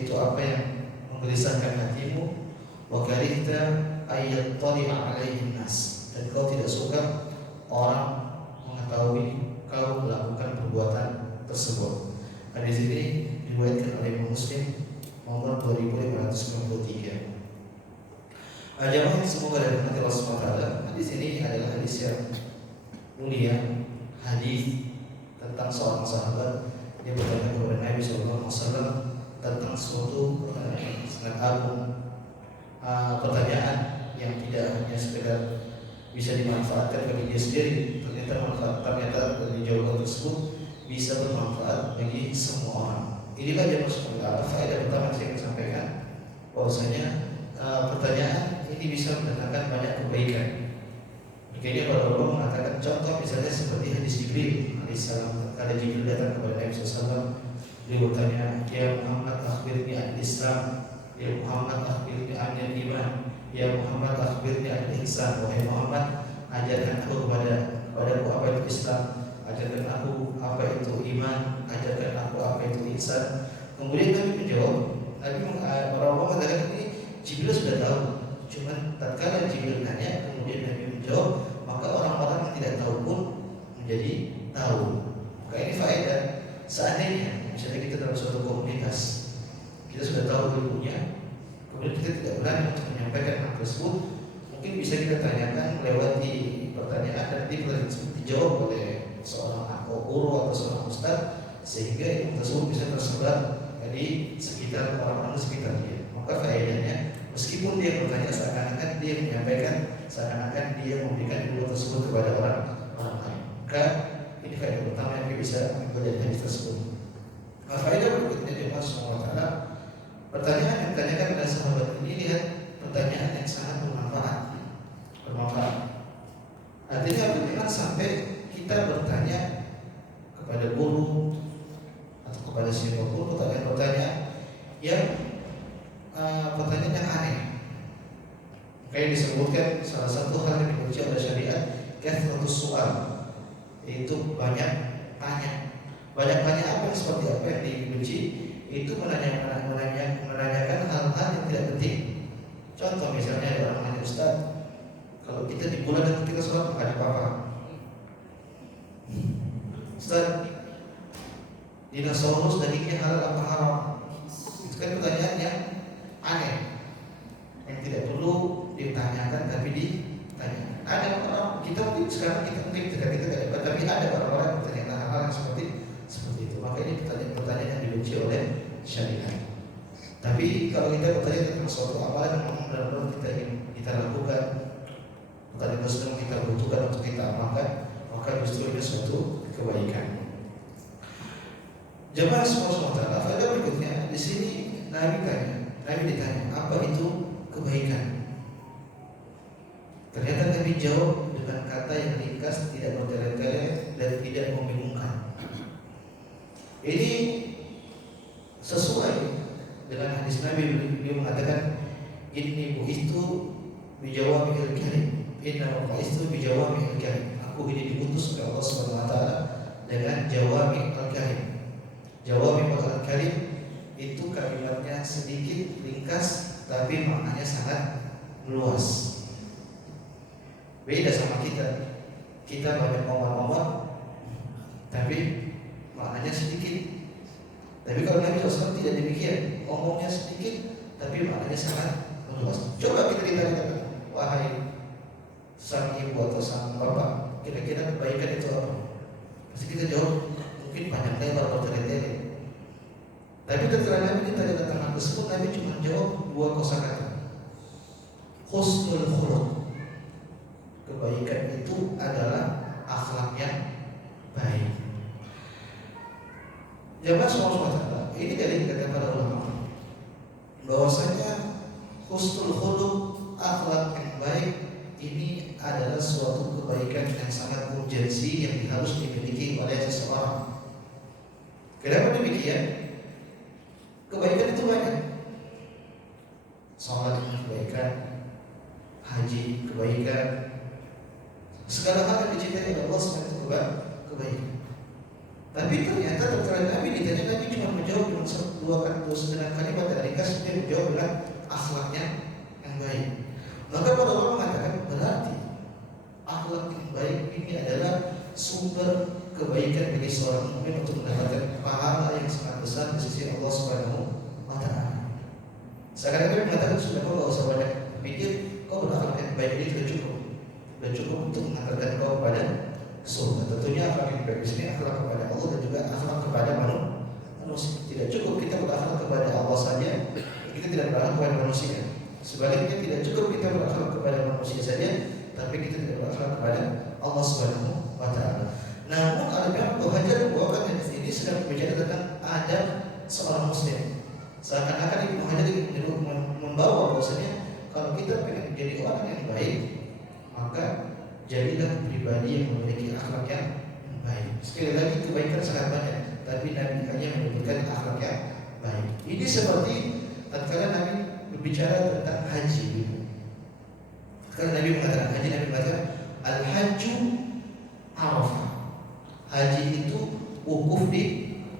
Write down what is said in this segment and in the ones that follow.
yaitu apa yang menggelisahkan hatimu, wa karihta ayat tali'a alaihin nas, dan kau tidak suka orang mengetahui kau melakukan perbuatan tersebut. Hadis ini diriwayatkan oleh Imam Muslim nomor 2593. Jamaah yang semoga dirahmati Allah Subhanahu wa taala, hadis ini adalah hadis yang mulia, hadis tentang seorang sahabat dia bertanya kepada Nabi sallallahu alaihi wasallam tentang suatu pertanyaan yang sangat agung, pertanyaan yang tidak hanya sekedar bisa dimanfaatkan bagi dia sendiri, ternyata dari jawaban tersebut bisa bermanfaat bagi semua orang. Inilah yang maksudnya faedah pertama yang saya ingin sampaikan, bahwasanya pertanyaan ini bisa mendatangkan banyak kebaikan. Makanya para ulama mengatakan contoh misalnya seperti hadis Jibril alaihissalam, kala Jibril datang kepada Nabi SAW, dia bertanya, ya Muhammad akhbirni an-Islam, ya Muhammad akhbirni an-iman, ya Muhammad akhbirni an-ihsan. Wahai Muhammad, ajarkan aku kepadaku apa itu Islam, ajarkan aku apa itu iman, ajarkan aku apa itu ihsan. Kemudian Nabi menjawab, para ulama mengatakan ini Jibril sudah tahu, cuman tatkala Jibril nanya kemudian Nabi menjawab, maka orang-orang yang tidak tahu pun menjadi tahu. Maka ini faedah. Seandainya misalnya kita dalam suatu komunitas, kita sudah tahu ilmunya, kemudian kita tidak berani untuk menyampaikan hal tersebut, mungkin bisa kita tanyakan melewati pertanyaan dan pertanyaan tersebut dijawab oleh seorang guru atau seorang ustaz, sehingga ilmu tersebut bisa tersebar di sekitar orang-orang di sekitar dia. Maka faedahnya, meskipun dia bertanya seakan-akan dia menyampaikan, seakan-akan dia memberikan ilmu tersebut kepada orang lain. Maka ini faedah pertama yang kita bisa ambil dari hadis tersebut. Faedah berikutnya di Allah Subhanahu wa taala, pertanyaan yang ditanyakan oleh sahabat ini, lihat pertanyaan yang sangat bermanfaat. Artinya bagaimana sampai kita bertanya kepada guru atau kepada siapapun pertanyaan-pertanyaan yang pertanyaan yang aneh. Kayak disebutkan salah satu hal yang dibenci oleh syariat, kathratus soal, yaitu banyak tanya. Banyak tanya apa yang seperti apa yang dibenci, itu menanyakan hal-hal yang tidak penting. Contoh misalnya ada orang nanya, Ustaz, kalau kita di bulan dan kita sholat ada apa-apa? Ustaz, dinosaurus dagingnya halal apa haram? Itu kan pertanyaan yang aneh, yang tidak perlu ditanyakan tapi ditanyakan. Ada orang kita mungkin sekarang kita tidak dapat, tapi ada orang-orang yang bertanya hal-hal yang seperti itu. Maka ini pertanyaan yang dibenci oleh syariat. Tapi kalau kita bertanya tentang suatu amalan yang memang benar-benar kita ingin kita lakukan, pertanyaan tersebut kita butuhkan untuk kita amalkan, maka justru ini suatu kebaikan. Jemaah semua taala, faedah berikutnya di sini Nabi ditanya, apa itu kebaikan? Ternyata Nabi jawab dengan kata yang ringkas, tidak bertele-tele dan tidak membingungkan. Ini sesuai dengan hadis Nabi. Beliau mengatakan, inni bu'istu bijawami'il kalim, inna bu'istu bijawami'il kalim. Aku ini diutus oleh Allah Subhanahu wa taala dengan jawami'il kalim. Jawami'il kalim itu kalimatnya sedikit, ringkas, tapi maknanya sangat luas. Beda sama kita banyak ngomong-ngomong, tapi maknanya sedikit. Tapi kalau Nabi SAW tidak demikian, ngomongnya sedikit, tapi maknanya sangat luas. Coba kita ditanya, wahai sang ibu atau sang bapak, kira-kira kebaikan itu apa? Pasti kita jawab, mungkin panjang lebar bertele-tele. Tapi ketika Nabi ditanya tentang hal tersebut, Nabi cuma jawab dua kosakata, husnul khuluq. Kebaikan itu adalah akhlak yang baik. Jamaah semua, ini dari kata para ulama, bahwasanya husnul khuluq, akhlak yang baik, ini adalah suatu kebaikan yang sangat urgensi yang harus dimiliki oleh seseorang. Kenapa demikian? Kebaikan itu banyak. Salat kebaikan, haji kebaikan, segala hal yang dicintai oleh Allah SWT itu kebaikan. Tapi ternyata terkadang Nabi ditanya, Nabi cuma menjawab dengan dua kalimat mereka sebenarnya menjawab dengan akhlaknya yang baik. Maka para ulama mengatakan berarti akhlak yang baik ini adalah sumber kebaikan bagi seorang mukmin untuk mendapatkan pahala yang sangat besar di sisi Allah Subhanahu wa taala. Sekarang mengatakan sudah kau enggak usah banyak pikir, kau berakhlak yang baik ini sudah cukup. Sudah cukup untuk mengantarkan kau kepada surga. Tentunya akhlak yang baik di sini akhlak kepada Allah dan juga akhlak kepada manusia. Tidak cukup kita berakhlak kepada Allah saja, kita tidak berakhlak kepada manusia. Sebaliknya tidak cukup kita berakhlak kepada manusia saja, tapi kita tidak berakhlak kepada Allah Subhanahu wa taala. Namun Al-Imam Ibnu Hajar membawakan hadis ini sedang berbicara tentang adab seorang muslim. Seakan-akan Ibnu Hajar membawa bahwasanya kalau kita pengen jadi orang yang baik, maka jadilah pribadi yang memiliki akhlak yang baik. Sekali lagi kebaikan sangat banyak, tapi Nabi hanya menyebutkan akhlak yang baik. Ini seperti tatkala Nabi berbicara tentang haji. Karena Nabi mengatakan al-hajju Arafah. Haji itu wukuf di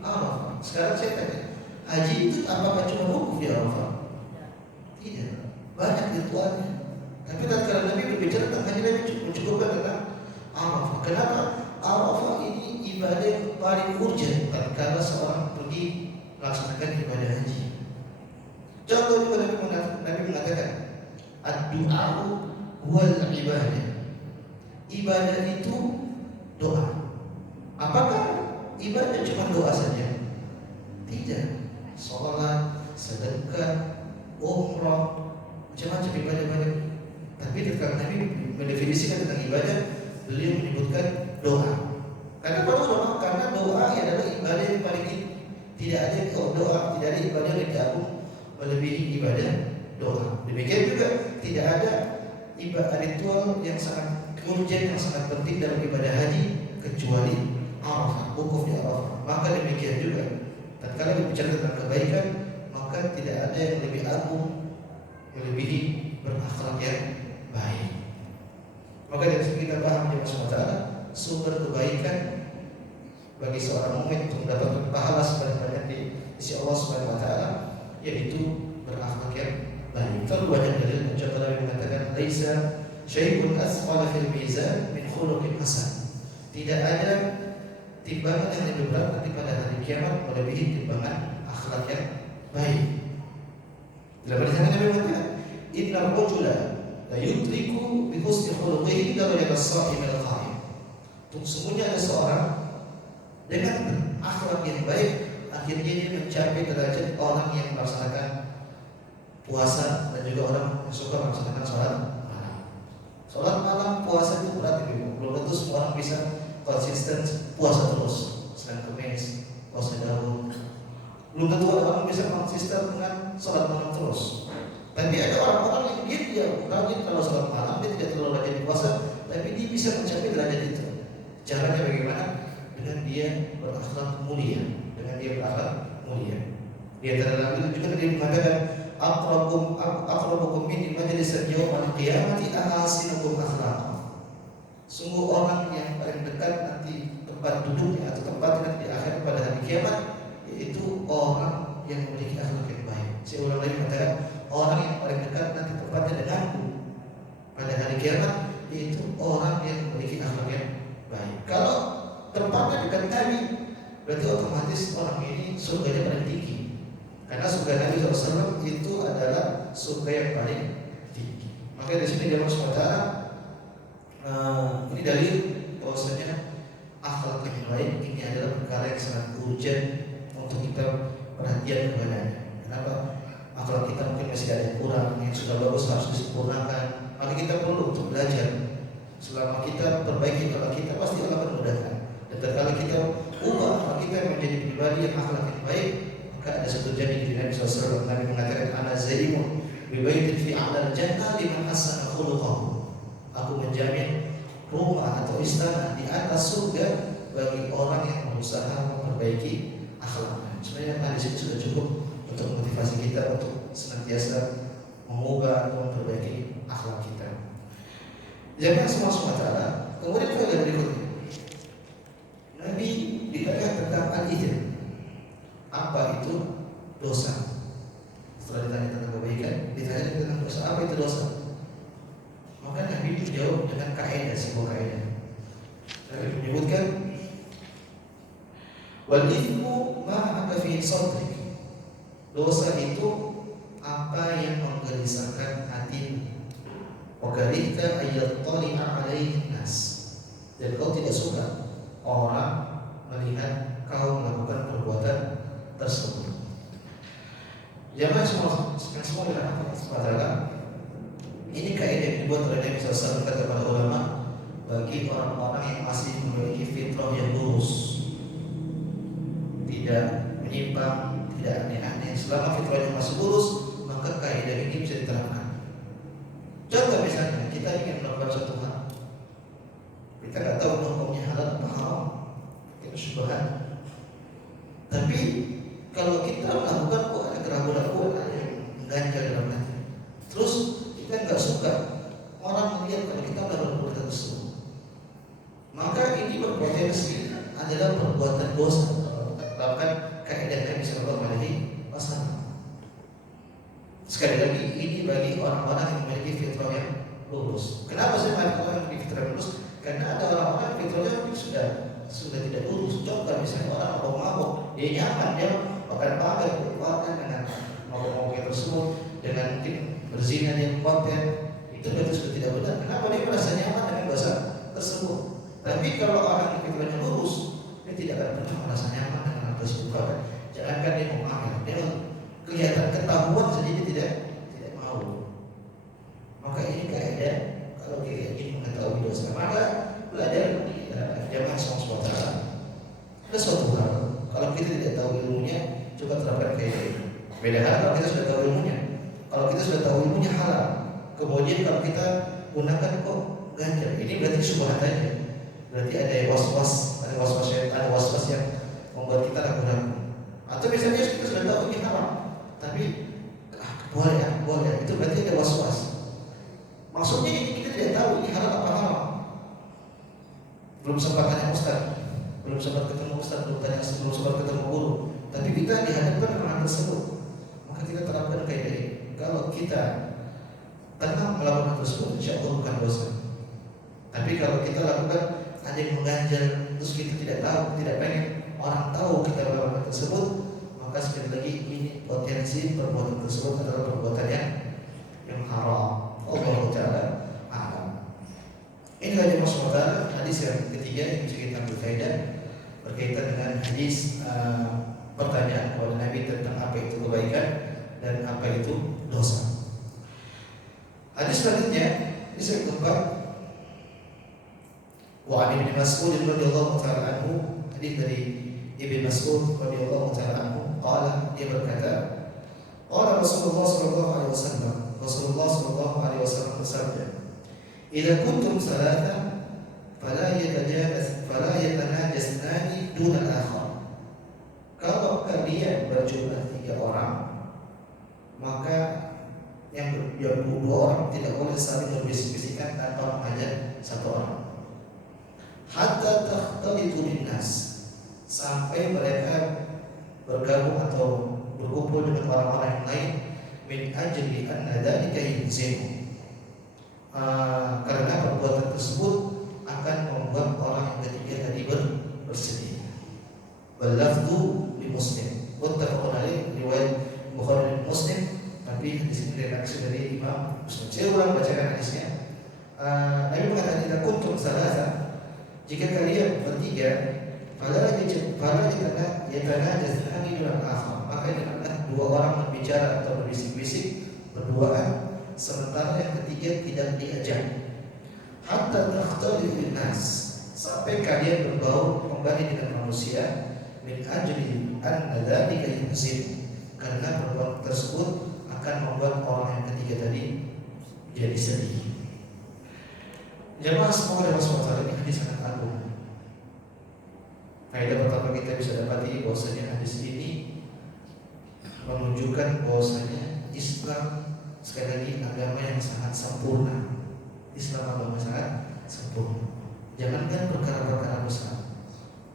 Arafah. Sekarang saya tanya, haji itu apakah cuma wukuf di Arafah? Tidak, banyak ritualnya. Tapi tatkala Nabi berbicara tentang haji, Nabi mencukupkan tentang Arafah. Kenapa? Arafah ini ibadah yang paling urgent tatkala seorang pergi melaksanakan ibadah haji. Contoh juga Nabi mengatakan ad-du'a'u wal ibadah. Ibadah itu doa. Apakah ibadah cuma doa saja? Tidak. Salat, sedekah, umrah, macam-macam ibadah banyak. Tapi ketika Nabi mendefinisikan tentang ibadah, beliau menyebutkan doa. Karena doa adalah ibadah yang paling tidak ada doa, tidak ada ibadah yang diagung melebihi ibadah doa. Demikian juga tidak ada ibadah ritual yang sangat urgent, yang sangat penting dalam ibadah haji kecuali Arafah, wukuf di Arafah. Maka demikian juga tatkala berbicara tentang kebaikan, maka tidak ada yang lebih agung melebihi berakhlak yang baik. Maka dari sini kita paham ya Taala, sumber kebaikan bagi seorang mukmin untuk mendapatkan pahala sebanyak-banyak di sisi Allah Subhanahu wa taala yaitu berakhlak yang baik. Terlalu banyak dalil. Contoh Nabi mengatakan laisa syai'un asqala fil mizan min khuluqin hasan. Tidak ada timbangan yang lebih berat nanti pada hari kiamat melebihi timbangan akhlak yang baik. Dalam hadis Nabi mengatakan inna rajula la yudriku bi husni khuluqihi darajat as-sha'im al-qa'im. Sesungguhnya ada seorang dengan akhlak yang baik akhirnya dia mencapai derajat orang yang melaksanakan puasa dan juga orang yang suka melaksanakan sholat malam. Sholat malam, puasa itu berat ibu. Belum tentu semua orang bisa konsisten puasa terus. Senin Kamis, puasa Daud. Belum tentu orang bisa konsisten dengan sholat malam terus. Tapi ada orang-orang yang dia rajin kalau sholat malam, dia tidak terlalu rajin puasa, tapi dia bisa mencapai derajat itu. Caranya bagaimana? Dengan dia berakhlak mulia. Di antara itu juga dia mengatakan aqrabukum min majlis al-yawm al-qiyamati ahasinukum akhlaqa. Sungguh orang yang paling dekat nanti tempat duduknya atau tempatnya di akhir pada hari kiamat yaitu orang yang memiliki akhlak yang baik. Saya ulang lagi mengatakan orang yang paling dekat nanti tempatnya denganku pada hari kiamat yaitu orang yang memiliki akhlak yang baik. Kalau tempatnya dekat Nabi, berarti otomatis orang ini surganya paling tinggi. Karena surga Nabi SAW itu adalah surga yang paling tinggi. Maka di sini dia SWT ini dalil bahwasanya akhlak yang baik ini adalah perkara yang sangat urgent untuk kita perhatian kepadanya. Kenapa? Akhlak kita mungkin masih ada yang kurang, yang sudah bagus harus disempurnakan. Maka kita perlu untuk belajar. Selama kita perbaiki akhlak kita, pasti Allah akan mudahkan. Dan tatkala kita ubah akhlak kita menjadi pribadi yang akhlak yang baik, maka ada satu janji di Nabi SAW. Nabi mengatakan ana zaimun bi baitin fi a'lal jannah liman hasana khuluquhu. Aku menjamin rumah atau istana di atas surga bagi orang yang berusaha memperbaiki akhlaknya. Sebenarnya hadis ini sudah cukup untuk motivasi kita untuk senantiasa mengubah atau memperbaiki akhlak kita. Jangan semua taala. Kemudian faedah berikutnya, Nabi ditanya tentang al-ithm. Apa itu dosa? Setelah kasih buah kaidah. Nabi menyebutkan wal ithmu ma ada fi sadrik. Dosa itu apa yang menggelisahkan hatimu. Wa karihta ayattali'a 'alaihi nas. Dan kau tidak suka orang melihat kau melakukan perbuatan tersebut. Jamaah semua dirahmati Allah. Ini kaidah yang dibuat oleh Nabi SAW, kata para ulama, bagi orang-orang yang masih memiliki fitrah yang lurus, tidak menyimpang, tidak aneh-aneh. Selama fitrahnya masih lurus, maka kaidah ini bisa diterapkan. Contoh misalnya, kita ingin melakukan suatu hal, kita tidak tahu hukumnya halal atau haram, kita syubhat. Tapi kalau kita melakukan kok ada keraguan-keraguan yang mengganjal dalam hati, terus kita nggak suka orang melihat kalau kita melakukan perbuatan tersebut, maka ini berpotensi adalah perbuatan dosa. Bahkan kaidah Nabi Sallallahu Alaihi Wasallam. Sekali lagi, ini bagi orang-orang yang memiliki fitrah yang lurus. Kenapa saya mengatakan orang yang memiliki fitrah yang lurus? Karena ada orang-orang yang fitrahnya sudah tidak lurus. Contoh misalnya orang mabuk-mabuk, dia nyaman, dia makan pakai, berkuatan dengan mabuk-mabuk tersebut, dengan mungkin berzina dia konten, itu berarti sudah tidak benar. Kenapa dia merasa nyaman dengan dosa tersebut? Tapi kalau orang yang fitrahnya lurus, dia tidak akan pernah merasa nyaman dengan hal tersebut. Jangankan dia mau makan, dia kelihatan ketahuan saja dia tidak mau. Maka ini kaidah, kalau kita ingin mengetahui dosa, maka belajar di jamaah SWT. Ada suatu hal, kalau kita tidak tahu ilmunya, coba terapkan kaidah ini. Beda hal kalau kita sudah tahu ilmunya. Kalau kita sudah tahu ilmunya halal, kemudian kalau kita gunakan kok ganjal, ini berarti syubhat aja. Berarti ada was-was yang membuat kita ragu-ragu. Atau misalnya kita sudah tahu ini haram, tapi boleh, itu berarti ada was-was. Maksudnya ini kita tidak tahu ini halal apa haram. Belum sempat tanya ustaz, belum sempat ketemu ustaz, belum sempat ketemu guru, tapi kita dihadapkan dengan hal tersebut, maka kita terapkan kaidah ini. Kalau kita tenang melakukan hal tersebut, insya Allah bukan dosa. Tapi kalau kita lakukan ada yang mengganjal, terus kita tidak tahu, tidak pengen orang tahu kita melakukan hal tersebut, maka sekali lagi ini potensi perbuatan tersebut adalah perbuatan yang haram. Allah Taala alam. Ini adalah masalah hadis yang ketiga yang bisa kita ambil faedah berkaitan dengan hadis pertanyaan kepada Nabi tentang apa itu kebaikan dan apa itu dosa. Hadis selanjutnya ini saya keempat. Wa Ibnu Mas'ud radhiyallahu taala anhu, hadis dari Ibnu Mas'ud radhiyallahu taala anhu, qala, dia berkata, qala Rasulullah sallallahu alaihi wasallam, Rasulullah sallallahu alaihi wasallam bersabda, "Idza kuntum salatan fala yatanajasnani dun al-akhar." Kalau kalian berjumlah 3 orang, maka yang dua orang tidak boleh saling berbisik-bisikan tanpa mengajak satu orang. Hatta takhtalitu binnas, sampai mereka bergabung atau berkumpul dengan orang-orang yang lain, min ajli anna dzalika yuzinu, karena perbuatan tersebut akan membuat orang yang ketiga tadi bersedih. Walafdu li Muslim, muttafaqun alaih, riwayat Bukhari dan Muslim, tapi hadis ini redaksi dari Imam Muslim. Saya ulang bacakan hadisnya. Nabi mengatakan, "Idza kuntum salasa," jika kalian bertiga, fala yatanajasani dun al-akhar, maka janganlah 2 orang berbicara atau berbisik-bisik berduaan sementara yang ketiga tidak diajak. Hatta takhtalitu bin-nas, sampai kalian berbaur kembali dengan manusia, min ajli anna dzalika yuzin, karena perbuatan tersebut akan membuat orang yang ketiga tadi jadi sedih. Jemaah semoga dapat suatu ini hadis sangat agung. Faedah pertama kita bisa dapati bahwasanya hadis ini menunjukkan bahwasanya Islam sekali lagi agama yang sangat sempurna. Islam agama sangat sempurna. Jangankan perkara-perkara besar,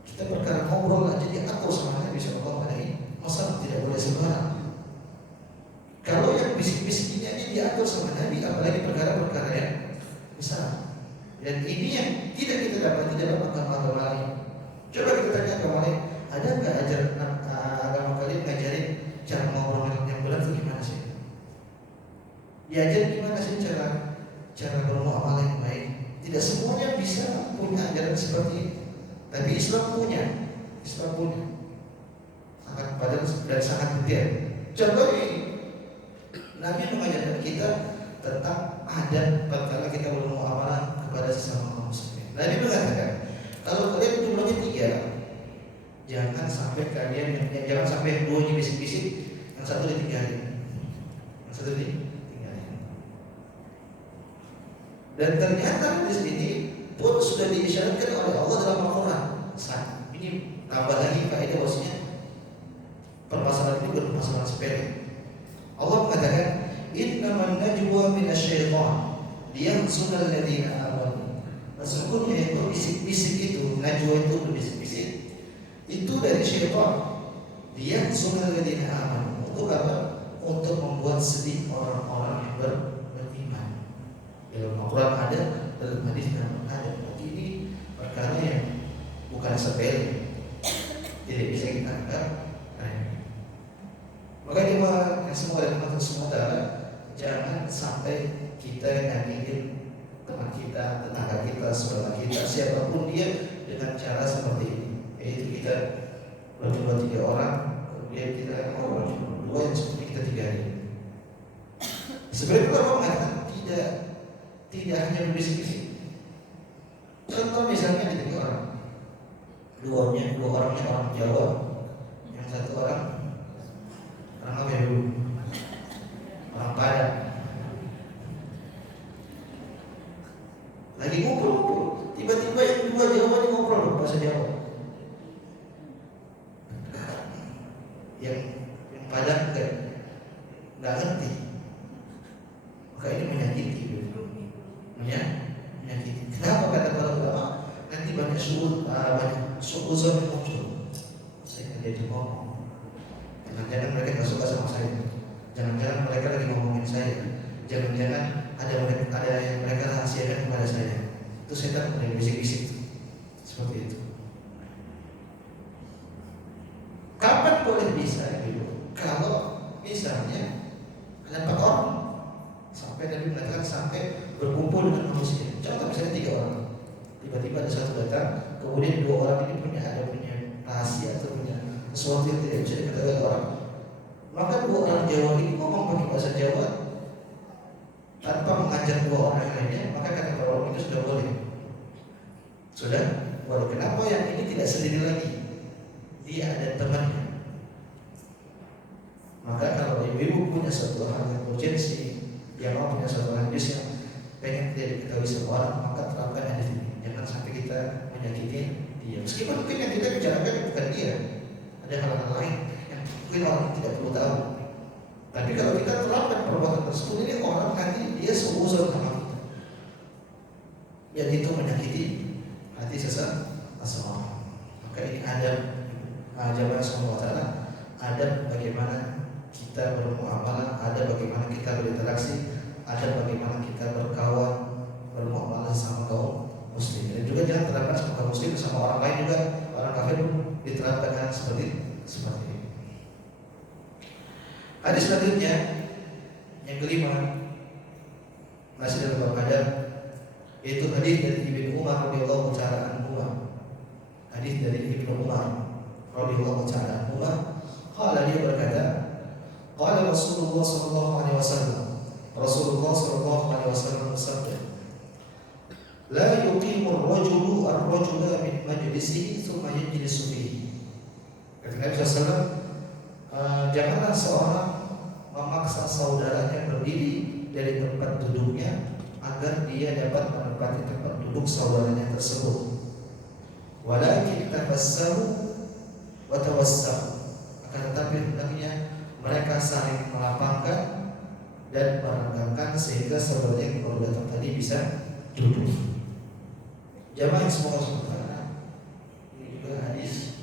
kita perkara ngobrol aja diatur sama Nabi Sallallahu Alaihi Wasallam, tidak boleh sembarang. Kalau yang bisik-bisik ini aja diatur sama Nabi, apalagi perkara-perkara yang besar. Dan ini yang tidak kita dapat di dalam agama-agama lain. Coba kita tanya agama lain, ada nggak ajaran agama kalian ngajarin cara ngobrol yang benar itu gimana sih? Diajarin gimana sih cara bermuamalah yang baik? Tidak semuanya bisa punya ajaran seperti ini. Tapi Islam punya. Sangat padat dan sangat detail. Contohnya ini, Nabi mengajarkan kita tentang adab tatkala kita bermuamalah kepada sesama kaum muslimin. Nabi mengatakan, kalau kalian jumlahnya 3, jangan sampai jangan sampai 2 ini bisik-bisik, yang satu ditinggalin. Dan ternyata di sini pun sudah diisyaratkan oleh Allah dalam Al-Quran. Ini tambah lagi faedah bahwasanya permasalahan ini bukan permasalahan sepele. Allah mengatakan, innaman najwa minasyaitan liyahzunal ladzina amanu. Sesungguhnya itu bisik-bisik itu, najwa itu berbisik-bisik, itu dari syaitan. Liyahzunal ladzina amanu. Untuk apa? Untuk membuat sedih orang-orang yang beriman. Dalam Al-Quran ada, dalam hadis ada. Ini perkara yang bukan sepele, tidak bisa kita anggap. Makanya yang semua dari semua adalah jangan sampai kita nyakitin teman kita, tetangga kita, saudara kita, siapapun dia dengan cara seperti ini. Yaitu kita berdua 3 orang, kemudian kita berdua yang seperti kita 3 ini. Sebenarnya kalau mengatakan tidak hanya berbisik-bisik. Contoh misalnya di 3 orang, 2 orangnya orang Jawa, yang 1 orang apa ya dulu? Orang Padang. Lagi ngobrol, tiba-tiba yang 2 Jawa ini ngobrol bahasa Jawa. Yang Padang nggak ngerti. Maka ini menyakiti. Kenapa kata para ulama? Nanti banyak suuzon yang muncul. Saya kan dia ngomong. Jangan-jangan mereka nggak suka sama saya. Jangan-jangan mereka lagi ngomongin saya. Jangan-jangan ada yang mereka rahasiakan kepada saya. Itu setan mulai bisik-bisik seperti itu. Kapan boleh bisa gitu? Kalau misalnya ada 4 orang, sampai Nabi mengatakan sampai berkumpul dengan manusia. Contoh misalnya 3 orang, tiba-tiba ada 1 datang, kemudian 2 orang ini punya rahasia atau punya sesuatu yang tidak bisa diketahui orang. Maka 2 orang Jawa ini ngomong pakai bahasa Jawa tanpa mengajak 2 orang lainnya, maka kata para orang itu sudah boleh. Sudah boleh. Kenapa yang ini tidak sendiri lagi? Dia ada temannya. Maka kalau ibu punya suatu hal yang urgensi, yang mau punya suatu hadis yang pengen tidak diketahui semua orang, maka terapkan hadis ini. Jangan sampai kita menyakiti dia. Meskipun mungkin yang kita bicarakan bukan dia, ada hal-hal lain yang mungkin orang tidak perlu tahu. Tapi kalau kita terapkan perbuatan tersebut, ini orang nanti dia seuzon sama kita. Yang itu menyakiti hati seseorang. Maka ini adab Jabal Subhanahu wa Ta'ala, adab bagaimana kita bermuamalah, ada bagaimana kita berinteraksi, ada bagaimana kita berkawan, bermuamalah sama kaum muslim. Dan juga jangan terapkan sama kaum muslim, sama orang lain juga, orang kafir diterapkan seperti ini. Hadis selanjutnya yang kelima masih dalam bab adab, yaitu hadis dari Ibnu Umar radhiyallahu ta'ala anhu. Hadis dari Ibnu Umar radhiyallahu ta'ala anhu, qala, dia berkata, qala Rasulullah sallallahu alaihi wasallam, Rasulullah sallallahu alaihi wasallam bersabda, la yuqimu ar-rajulu ar-rajula min majlisihi thumma yajlisu fihi. Kata Nabi sallallahu, janganlah seorang memaksa saudaranya berdiri dari tempat duduknya agar dia dapat menempati tempat duduk saudaranya tersebut. Walakin tafassahu wa tawassahu. Akan tetapi hendaknya mereka saling melapangkan dan merenggangkan sehingga saudara yang baru datang tadi bisa duduk. Jamaah yang semoga sementara ini juga hadis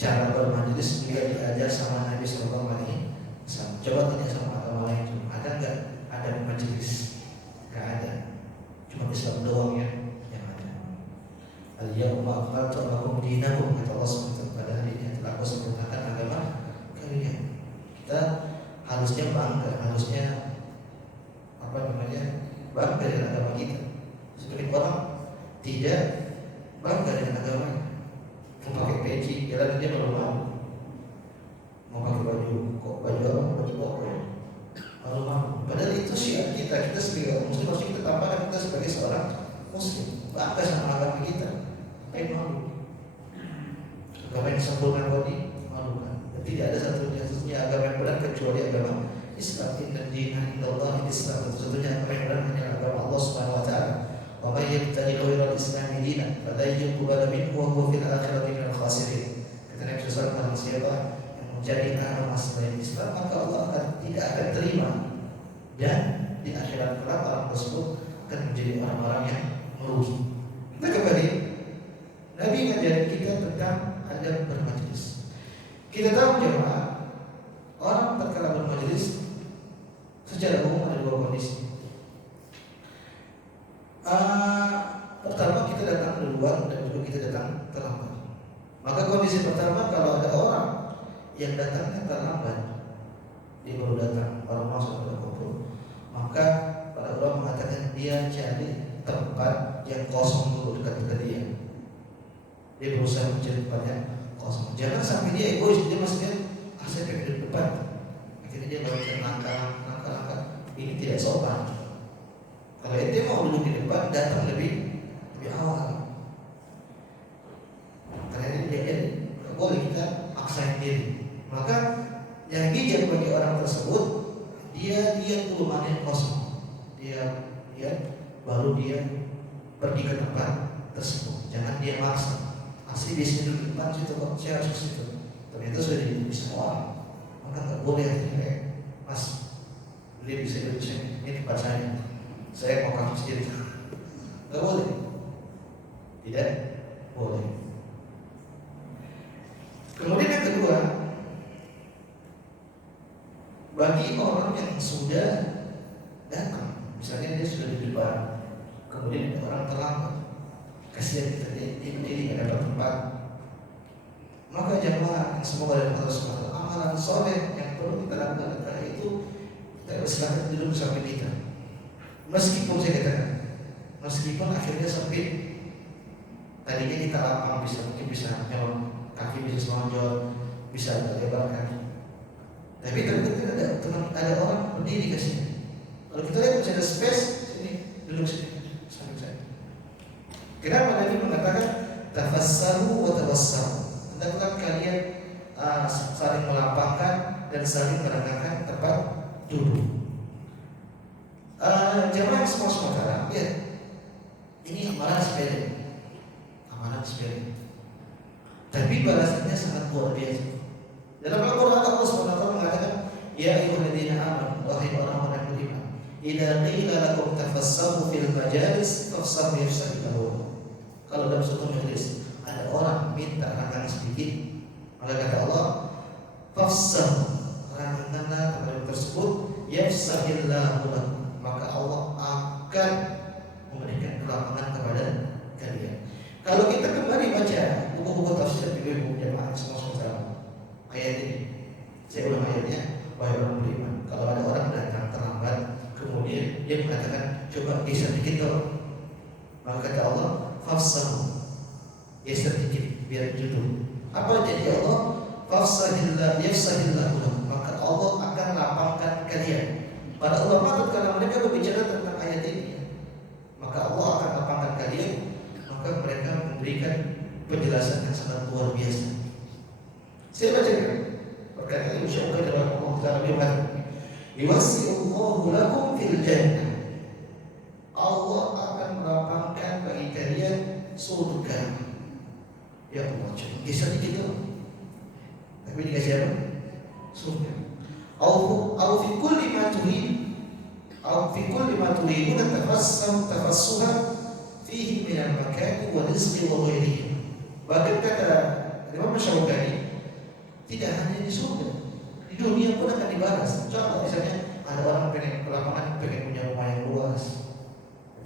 cara bermajelis juga diajar sama Nabi Sallallahu Alaihi Wasallam. Coba tanya sama agama lain, ada nggak ada majelis? Nggak ada. Islam doang ya yang ada. Al-yawma akmaltu lakum dinakum, kata Allah SWT, pada hari ini telah aku sempurnakan agama kalian. Kita harusnya bangga, harusnya bangga dengan agama kita. Seperti orang tidak bangga dengan agamanya, mau pakai peci, jalan dia malu-malu, mau pakai baju apa ya, malu-malu. Padahal itu syiar kita sebagai orang muslim harus kita tambahkan, kita sebagai seorang muslim bangga sama agama kita. Pengen malu, agama yang sempurna tadi malu kan? Tidak ada satunya agama yang benar kecuali agama Islam. Inna dina indallah Islam. Satu-satunya agama yang benar hanya agama Allah Subhanahu wa taala. Wa may yabtaghi ghayra al-islam dinan falan yuqbal minhu wa huwa fil akhirati minal khasirin. Kata Nabi sallallahu alaihi wasallam, siapa yang mencari agama selain Islam, maka Allah tidak akan terima, dan di akhirat kelak orang tersebut akan menjadi orang-orang yang merugi. Kita kembali, Nabi ngajarin kita tentang adab bermajelis. Kita tahu jemaah, orang tatkala bermajelis secara umum ada dua kondisi. Pertama, kita datang duluan dan juga kita datang terlambat. Maka kondisi pertama, kalau ada orang yang datangnya terlambat, dia baru datang, baru masuk ke kumpul, maka para ulama mengatakan dia cari tempat yang kosong dulu dekat-dekat dia. Dia berusaha mencari tempat yang kosong. Jangan sampai dia egois, dia maksudnya saya pengen di depan. Akhirnya dia baru langkah. Ini tidak sopan. Kalau ente mau duduk di depan, datang lebih awal. Karena dia tidak boleh kita maksain diri. Maka yang bijak bagi orang tersebut, dia lihat dulu mana yang kosong. Dia lihat, baru dia pergi ke tempat tersebut. Jangan dia maksa. Asli di sini duduk di depan situ kok, saya harus ke situ. Ternyata sudah duduk semua orang. Maka nggak boleh Mas, dia bisa duduk sini. Ini tempat saya mau kamu sendiri. Nggak boleh. Tidak boleh. Kemudian yang kedua, bagi orang yang sudah datang, misalnya dia sudah di depan, kemudian ada orang terlambat, kasihan kita ini nggak dapat tempat. Maka jamaah yang semoga dalam Allah amalan soleh yang perlu kita lakukan adalah itu kita bersilakan duduk sampai kita. Meskipun saya katakan, meskipun akhirnya sempit, tadinya kita lapang mungkin bisa nyolong kaki, bisa selonjor, bisa lebar kaki. Tapi ternyata ada orang berdiri ke sini. Kalau kita lihat masih ada space sini, duduk sini samping saya. Kenapa Nabi mengatakan tafassaru wa tawassaru? Hendaklah kalian saling melapangkan dan saling merendahkan tempat duduk. Jamaah semua sementara, ya, ini amalan sepele, tapi balasannya sangat luar biasa. Dalam Al-Quran Allah SWT mengatakan, ya ayyuhalladzina amanu, wahai orang-orang beriman, idza qila lakum tafassahu fil majalis fafsahu yafsahillahu. Kalau dalam suatu majelis ada orang minta rangkang sedikit, maka kata Allah, fafsahu, rangkanglah tempat tersebut, yafsahillahu lakum, maka Allah akan memberikan kelapangan kepada kalian. Kalau kita kembali baca buku-buku tafsir di buku jamaah semua ayat ini, saya ulang ayatnya, wahai orang beriman, kalau ada orang datang terlambat, kemudian dia mengatakan, coba geser dikit dong, maka kata Allah, fafsahu, geser dikit biar duduk. Apa jadi Allah? Yafsahillahu lakum, maka Allah akan lapangkan kalian. Para ulama tatkala mereka berbicara tentang ayat ini, maka Allah akan lapangkan kalian, maka mereka memberikan penjelasan yang sangat luar biasa. Saya baca perkataan Syaikhul dalam Allah Taala berkata, "Yuwassi'ullahu lakum fil jannah." Allah akan melapangkan bagi kalian surga. Ya Allah, kisah kita. Tapi dikasih apa? Surga. Au fi kulli ma turid, au fi kulli ma turidun tafassuhan fihi min al-makan wa rizqi wa ghairihi. Bahkan kata Imam Syaukani, tidak hanya di surga, di dunia pun akan dibalas. Contoh misalnya ada orang pengen ke lapangan, pengen punya rumah yang luas,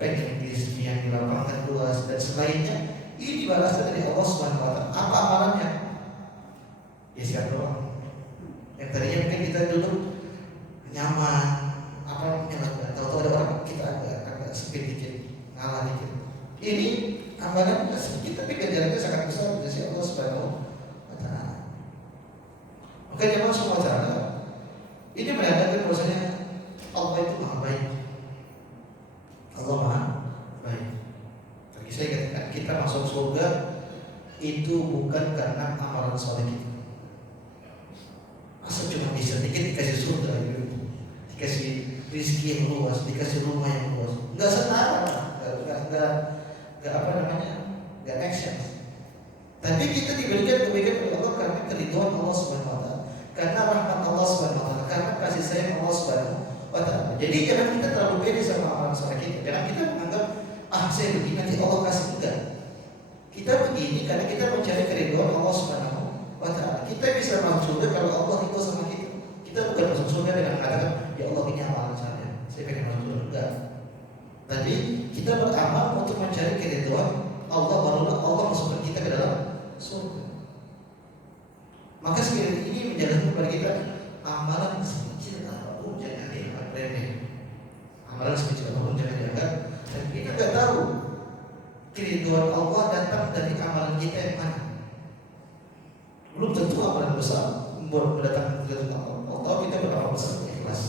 pengen rezeki yang dilapangkan luas dan selainnya. Ini balasan dari Allah Subhanahu wa taala. Apa amalannya? Ya siap doang. Yang tadinya mungkin kita dulu nyaman, apa namanya, tahu-tahu ada orang kita agak sempit dikit, ngalah dikit. Ini amalan sedikit tapi ganjarannya sangat besar dari Allah Subhanahu wa taala. Maka jemaah semua taala, ini menandakan bahwasanya Allah itu Maha baik. Allah Maha baik. Tadi saya katakan kita masuk surga itu bukan karena amalan soleh kita. Masa cuma bisa dikit dikasih surga gitu, dikasih rezeki yang luas, dikasih rumah yang luas, nggak senang, nggak apa namanya, nggak make sense. Tapi kita diberikan kebaikan oleh Allah karena keridhaan Allah Subhanahu wa taala, karena rahmat Allah Subhanahu wa taala, karena kasih sayang Allah Subhanahu wa taala. Jadi jangan kita terlalu pede sama amalan soleh kita. Jangan kita menganggap saya begini nanti Allah kasih, enggak. Kita begini karena kita mencari keridhaan Allah Subhanahu wa taala. Kita bisa masuk surga kalau Allah ridho sama kita. Kita bukan masuk surga dengan mengatakan ya Allah ini amalan saya pengen masuk surga. Enggak. Tadi kita beramal untuk mencari keridhaan Allah, barulah Allah masukkan kita ke dalam surga. Maka sekali ini menjelaskan kepada kita amalan sekecil apapun jangan dianggap remeh. Amalan sekecil apapun jangan dianggap. Dan kita tidak tahu keridhaan Allah datang dari amalan kita yang mana. Belum tentu amalan besar mendatangkan keridhaan Allah. Allah kita beramal besar ikhlas.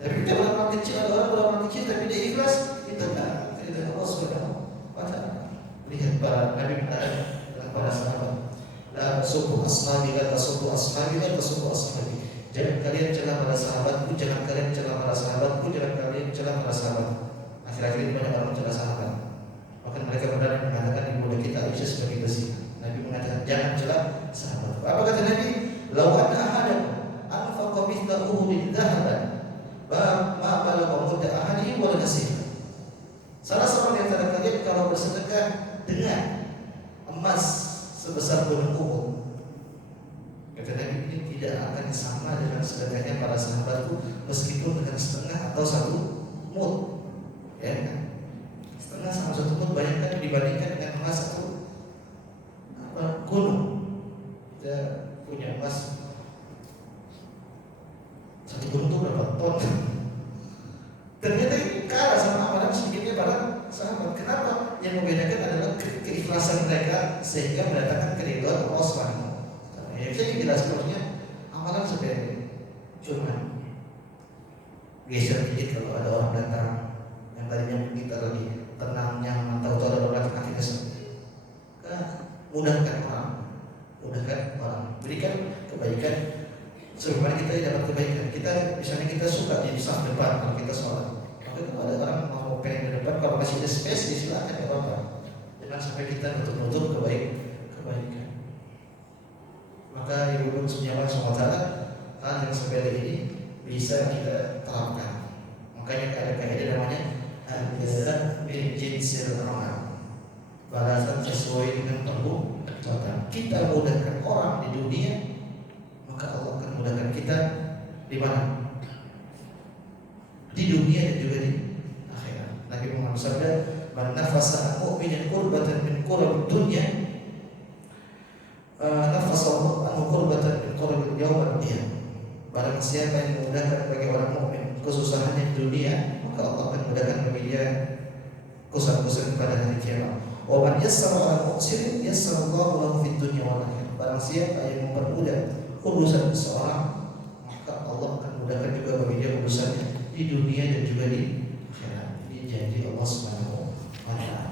Tapi kita beramal kecil, ada orang beramal kecil tapi dia ikhlas, itu kan keridhaan Allah Subhanahu wa taala. Lihat para nabi dan para sahabat. La tasubbu ashabi, la tasubbu ashabi, la tasubbu ashabi. Jangan kalian celah para sahabatku, jangan kalian celah para sahabatku, jangan kalian celah para sahabat. Akhir-akhir ini banyak orang celah sahabat. Maka mereka berani mengatakan di mulut kita Aisyah sebagai bersih. Nabi mengatakan jangan celah sahabat. Apa kata Nabi? Law anna ahadakum anfaqa mithla uhudin dhahaban ma balagha mudda ahadihi wa la nasifa. Salah seorang di antara kalian kalau bersedekah dengan emas sebesar gunung Uhud, kata Nabi, ini tidak akan sama dengan sedekahnya para sahabatku meskipun dengan setengah atau satu mud. Ya kan? Setengah sama satu mud, bayangkan dibandingkan dengan emas satu gunung. Kita punya emas satu gunung itu berapa ton? Ternyata ini kalah sama amalan sedikitnya para sahabat. Kenapa? Yang membedakan adalah keikhlasan mereka sehingga mendatangkan keridhaan Allah Subhanahu wa taala. Ya bisa dijelaskan maksudnya amalan sepele, cuma geser dikit kalau ada orang datang yang tadinya kita lagi tenang nyaman, tahu-tahu ada orang datang kita sedih. Mudahkan orang, berikan kebaikan sebagaimana kita dapat kebaikan. Kita misalnya kita suka di saf depan kalau kita sholat, maka kalau ada orang mau pengen ke depan, kalau masih ada space silakan, ya apa-apa. Jangan sampai kita nutup kebaikan. Maka Ibu Subhanahu wa taala hal yang sepele ini bisa kita terapkan. Makanya ada kaidah namanya al-jazaa bil jinsil amal. Balasan sesuai dengan perbuatan. Kita mudahkan orang di dunia, maka Allah akan mudahkan kita di mana? Di dunia dan juga di akhirat. Nabi Muhammad bersabda, "Man nafasa mu'minin qurbatan min qurab dunya, nafasa Allah anhu qurbatan min qurab yaumil qiyamah." Barang siapa yang memudahkan bagi orang mukmin kesusahannya di dunia, maka Allah akan mudahkan bagi dia kesusahan pada hari kiamat. Wa man yassara 'ala mu'sirin yassara Allahu lahu fid dunya wal akhirah. Barang siapa yang mempermudah urusan seseorang, maka Allah akan mudahkan juga bagi dia urusannya di dunia dan juga di akhirat. Ini janji Allah Subhanahu wa taala.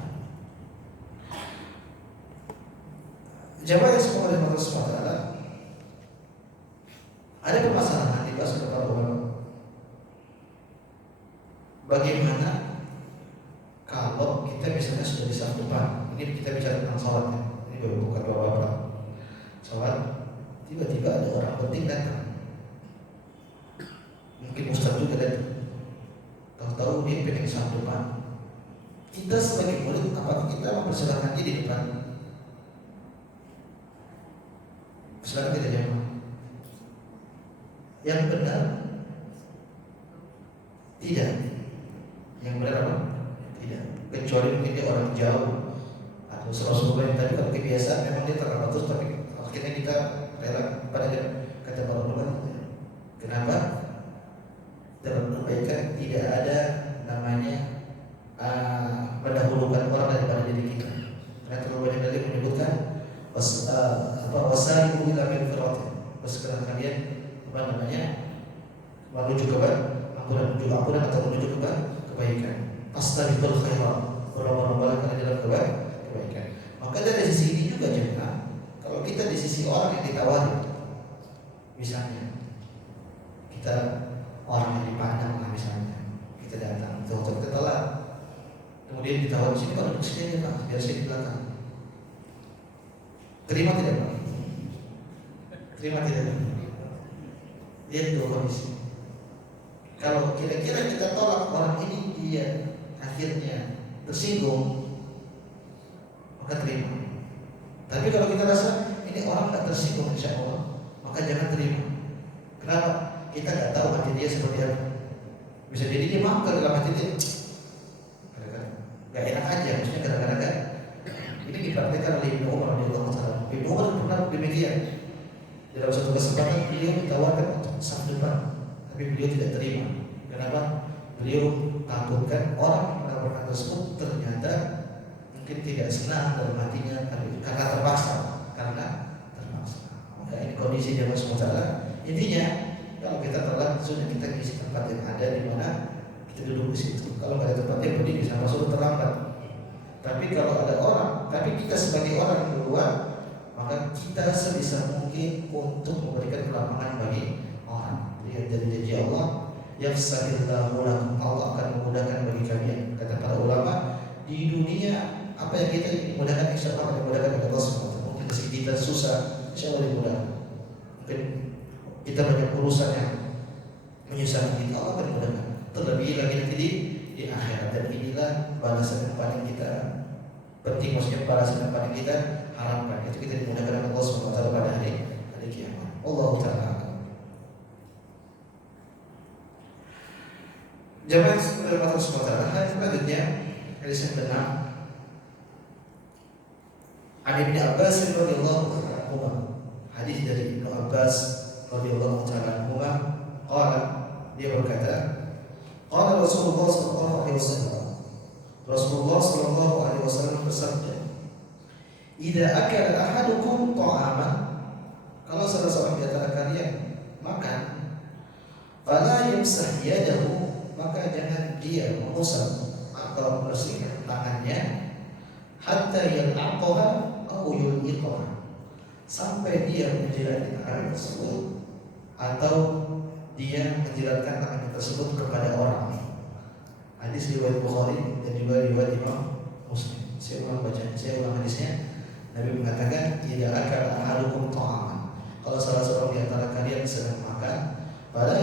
Jamaah yang semoga Allah Subhanahu wa taala, ada permasalahan dibahas oleh para ulama. Bagaimana kalau kita misalnya sudah di saf depan, ini kita bicara tentang sholatnya, ini bukan bapak-bapak. Sholat, tiba-tiba ada orang penting datang, mungkin ustaz juga datang, tahu-tahu dia pengen di saf depan. Kita sebagai murid, apakah kita mempersilahkan dia di depan? Silakan kita jawab. Yang benar tidak. Yang benar apa? Tidak. Kecuali mungkin dia orang jauh atau Rasulullah, tapi kalau kebiasaan memang dia terlambat terus, tapi akhirnya kita rela pada kata para ulama. Kenapa? Dalam kebaikan tidak ada namanya mendahulukan orang daripada diri kita. Karena terlalu banyak dalil menyebutkan wasari'u ila maghfiratin. Segera kalian menuju ampunan atau menuju kebaikan. Astaghfirul khairat. Berlomba-lomba kalian dalam kebaikan. Maka dari sisi ini juga jemaah, kalau kita di sisi orang yang ditawari, misalnya kita orang yang dipandang lah, misalnya kita datang, kita telat, kemudian ditawar di sini, Pak duduk sini aja Pak, biar saya di belakang. Terima tidak Pak? Terima tidak Pak? Lihat dua kondisi. Kalau kira-kira kita tolak orang ini, dia akhirnya tersinggung, maka terima. Tapi kalau kita rasa ini orang tidak tersinggung, insya Allah, maka jangan terima. Kenapa? Kita nggak tahu hati dia seperti apa. Bisa jadi dia mangkal dalam hati dia, gak enak aja, maksudnya kadang-kadang ini dipraktikkan oleh Ibnu Umar radhiyallahu taala. Ibnu Umar pernah demikian. Dalam satu kesempatan beliau ditawarkan untuk saf depan, tapi beliau tidak terima. Kenapa? Beliau takutkan orang yang melakukan tersebut ternyata mungkin tidak senang dalam hatinya karena terpaksa. Maka ini kondisi zaman sementara. Intinya kalau kita telat, sudah kita isi tempat yang ada di mana kita duduk di situ. Kalau nggak ada tempat yang berdiri, bisa masuk terlambat. Tapi kalau ada orang, tapi kita sebagai orang yang duluan, maka kita sebisa mungkin untuk memberikan kelapangan bagi orang. Lihat dari janji Allah, yafsahillahu lakum, Allah akan memudahkan bagi kalian. Kata para ulama, di dunia apa yang kita dimudahkan, insya Allah akan dimudahkan oleh Allah SWT. Mungkin kita susah, insya Allah dimudahkan. Mungkin kita banyak urusan yang menyusahkan kita, Allah akan dimudahkan. Terlebih lagi nanti di akhirat. Dan inilah balasan yang paling kita penting, maksudnya balasan yang paling kita harapkan, itu kita dimudahkan oleh Allah SWT pada hari kiamat. Allah Ta'ala. Jamaah Allah SWT. Hadis selanjutnya, hadis yang ke-6. Ibnu Abbas radhiyallahu anhu. Hadis dari Ibnu Abbas radhiyallahu ta'ala anhu, qala, dia berkata, qala Rasulullah sallallahu alaihi wasallam, Rasulullah sallallahu alaihi wasallam bersabda, "Idza akala ahadukum ta'aman," kalau salah seorang di antara kalian makan, fala yamsah yadahu, maka jangan dia mengusap atau membersihkan tangannya, hatta yal'aqaha aw yul'iqaha, sampai dia menjilat tangan tersebut atau dia menjilatkan tangan tersebut kepada orang. Hadis riwayat Bukhari dan juga riwayat Imam Muslim. Saya ulang hadisnya. Nabi mengatakan, "Idza akala ahadukum ta'aman," kalau salah seorang di antara kalian sedang makan, pada